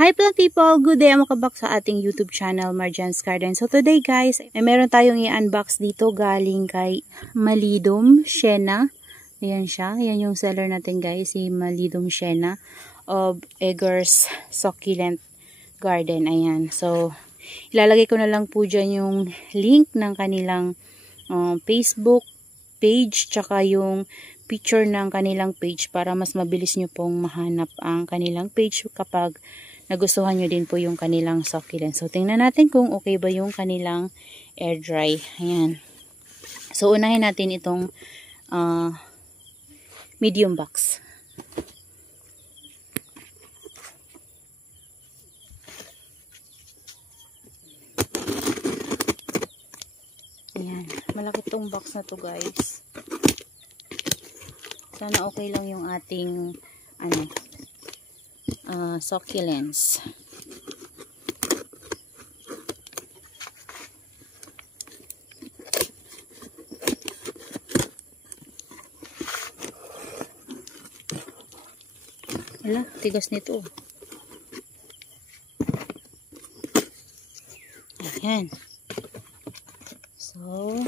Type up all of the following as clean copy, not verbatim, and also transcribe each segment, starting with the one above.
Hi plant people! Good day! Makabak sa ating YouTube channel, Marjan's Garden. So today guys, meron tayong i-unbox dito galing kay Malidom Sienna. Ayan siya. Ayan yung seller natin guys, si Malidom Sienna of Eggers Succulent Garden. Ayan. So, ilalagay ko na lang po dyan yung link ng kanilang Facebook page, tsaka yung picture ng kanilang page para mas mabilis nyo pong mahanap ang kanilang page kapag nagustuhan nyo din po yung kanilang succulent. So, tingnan natin kung okay ba yung kanilang air dry. Ayan. So, unahin natin itong medium box. Ayan. Malaki tong box na to guys. Sana okay lang yung ating succulents. Wala, tigas nito. Ayan. So,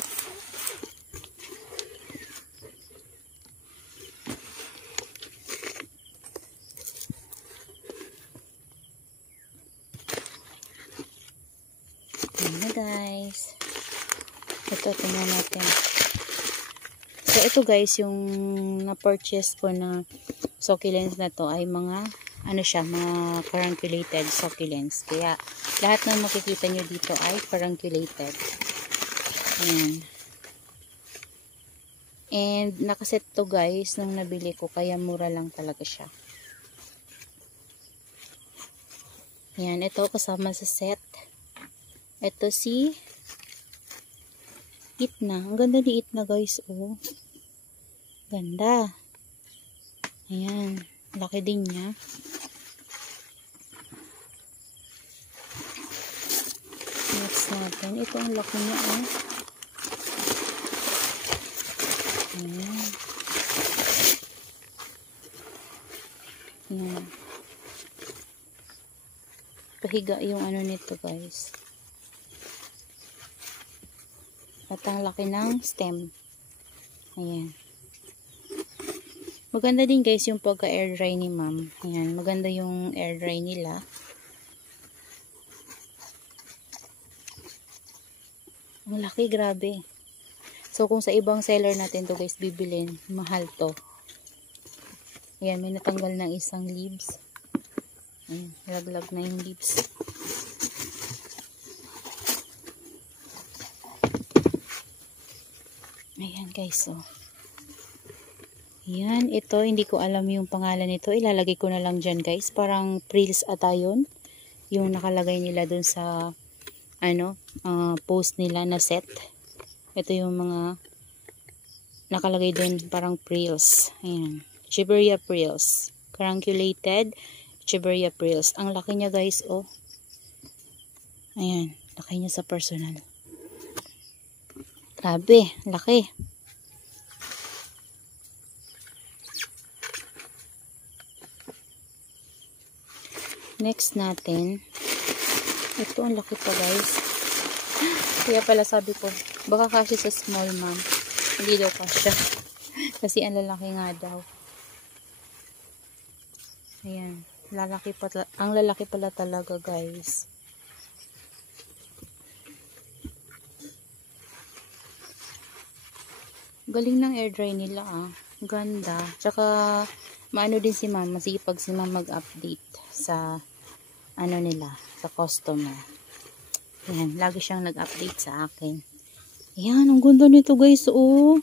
ayan guys. Ito, tingnan natin. So, ito guys, yung na-purchase ko na succulents na to ay mga, mga carunculated succulents. Kaya, lahat ng makikita nyo dito ay carunculated. Ayan. And, nakaset to guys, nung nabili ko, kaya mura lang talaga siya. Ayan, ito kasama sa set. Ito si Itna. Ang ganda ni Itna guys, oh. Ganda. Ayan. Laki din niya. Next natin. Ito ang laki niya, oh. Ayan. Ayan. Pahiga yung nito guys. At ang laki ng stem. Ayan. Maganda din guys yung pagka-air dry ni ma'am. Ayan. Maganda yung air dry nila. Ang laki, grabe. So, kung sa ibang seller natin to guys bibilin, mahal to. Ayan, may natanggal ng isang leaves. Ayan, laglag na yung leaves. Ayan guys, oh. Ayan, ito, hindi ko alam yung pangalan nito. Ilalagay ko na lang dyan guys. Parang Prills ata yun. Yung nakalagay nila dun sa, post nila na set. Ito yung mga nakalagay dun, parang Prills. Ayan, Echeveria Prills. Carunculated Echeveria Prills. Ang laki niya guys, oh. Ayan, laki niya sa personal. Grabe, laki. Next natin, ito ang laki pa guys. Kaya pala sabi ko, baka kasi sa small ma'am. Hindi daw kasya. Kasi ang lalaki nga daw. Ayan, ang lalaki pala talaga guys. Galing ng air dry nila, ah. Ganda. Tsaka, maano din si ma'am, masipag si ma'am mag-update sa, nila, sa customer. Ayan, lagi siyang nag-update sa akin. Ayan, ang ganda nito guys, oh.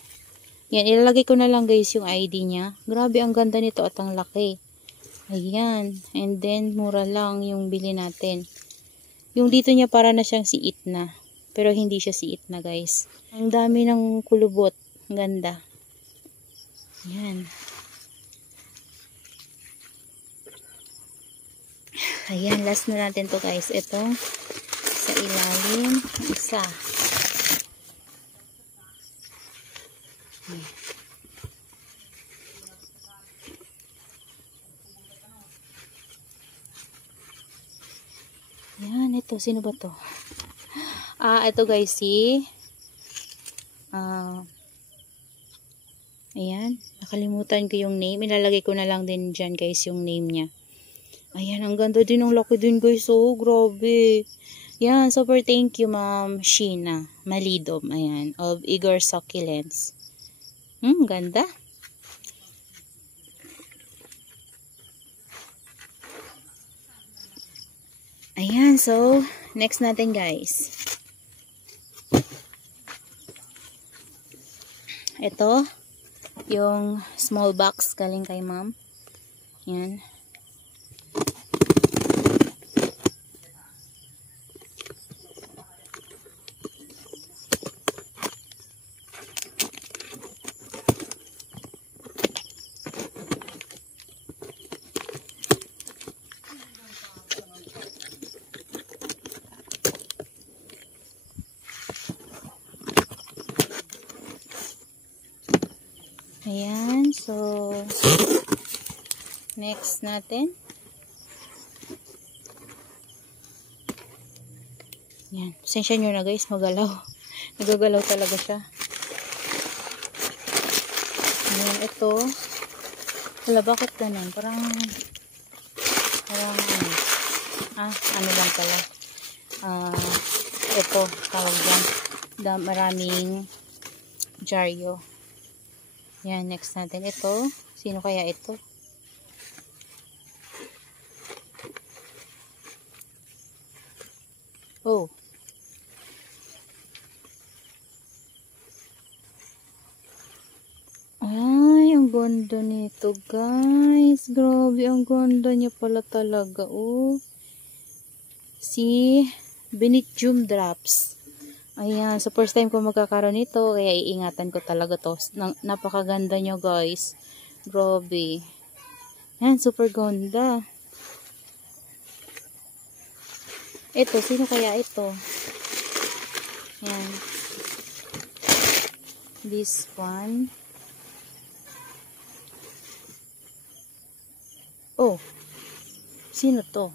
Ayan, ilalagay ko na lang guys yung ID niya. Grabe, ang ganda nito at ang laki. Ayan, and then, mura lang yung bili natin. Yung dito niya para na siyang si Itna. Pero hindi siya si Itna guys. Ang dami ng kulubot. Ganda. Ayan. Ayan, last na natin to guys. Ito, sa ilalim, isa. Yan, ito. Sino ba to? Ito guys, si ayan, nakalimutan ko yung name. Ilalagay ko na lang din dyan guys yung name niya. Ayan, ang ganda din ng laki din guys. Oh, grabe. Yan, super thank you Ma'am Sheena Malidom. Ayan, of Igor Succulents. Ganda. Ayan, so, next natin guys. Ito, yung small box galing kay Ma'am. Ayan. Ayan, so next natin. Ayan, pasensya nyo na guys, magalaw. Nagagalaw talaga siya. Ayan, ito. Wala, bakit ganun? Parang ano lang pala. Ito, tawag dyan. Maraming jaryo. Yan, next natin ito. Sino kaya ito? Oh. Ay, ang ganda nito, guys. Grabe, ang ganda niya pala talaga. Oh. Si Benitium Drops. Ayan, so first time ko magkakaroon nito, kaya iingatan ko talaga to. Napakaganda nyo guys. Grabe. Ayan, super ganda. Ito, sino kaya ito? Ayan. This one. Oh, sino to?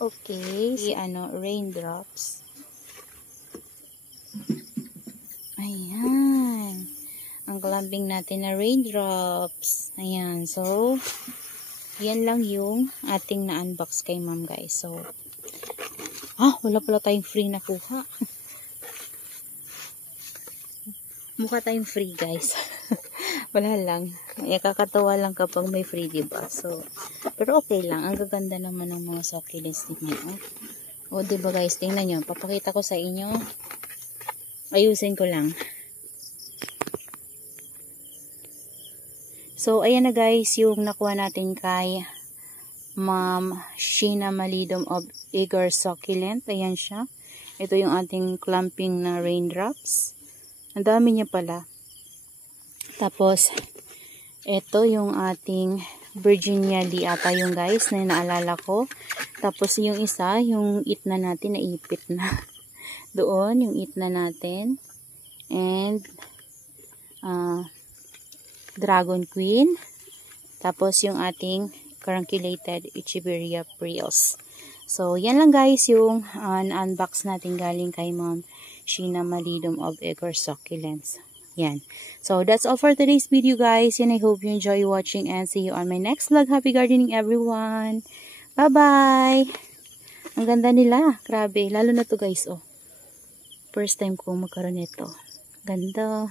Okay. Si raindrops. Ayan. Ang clamping natin na raindrops. Ayan. So, yan lang yung ating na-unbox kay ma'am guys. So, wala pala tayong free na kuha. Mukha tayong free guys. Wala lang. Kakatawa lang kapag may free, diba? So, pero okay lang. Ang gaganda naman ng mga succulents ni ma'am. O, diba guys? Tingnan nyo. Papakita ko sa inyo. Ayusin ko lang. So, ayan na guys. Yung nakuha natin kay Ma'am Sheena Malidom of Igor Succulent. Ayan siya. Ito yung ating clamping na raindrops. Ang dami niya pala. Tapos, ito yung ating Virginia Lee ata yung guys na naalala ko. Tapos yung isa, yung itna natin, naipit na. Doon, yung itna natin. And, Dragon Queen. Tapos yung ating Carunculated Echeveria Prios. So, yan lang guys yung unbox natin galing kay Ma'am Sheena Malidom of Igor Succulents. Yan. So, that's all for today's video guys. And I hope you enjoy watching and see you on my next vlog. Happy gardening everyone! Bye-bye! Ang ganda nila. Grabe. Lalo na to guys, oh. First time ko magkaroon nito. Ganda.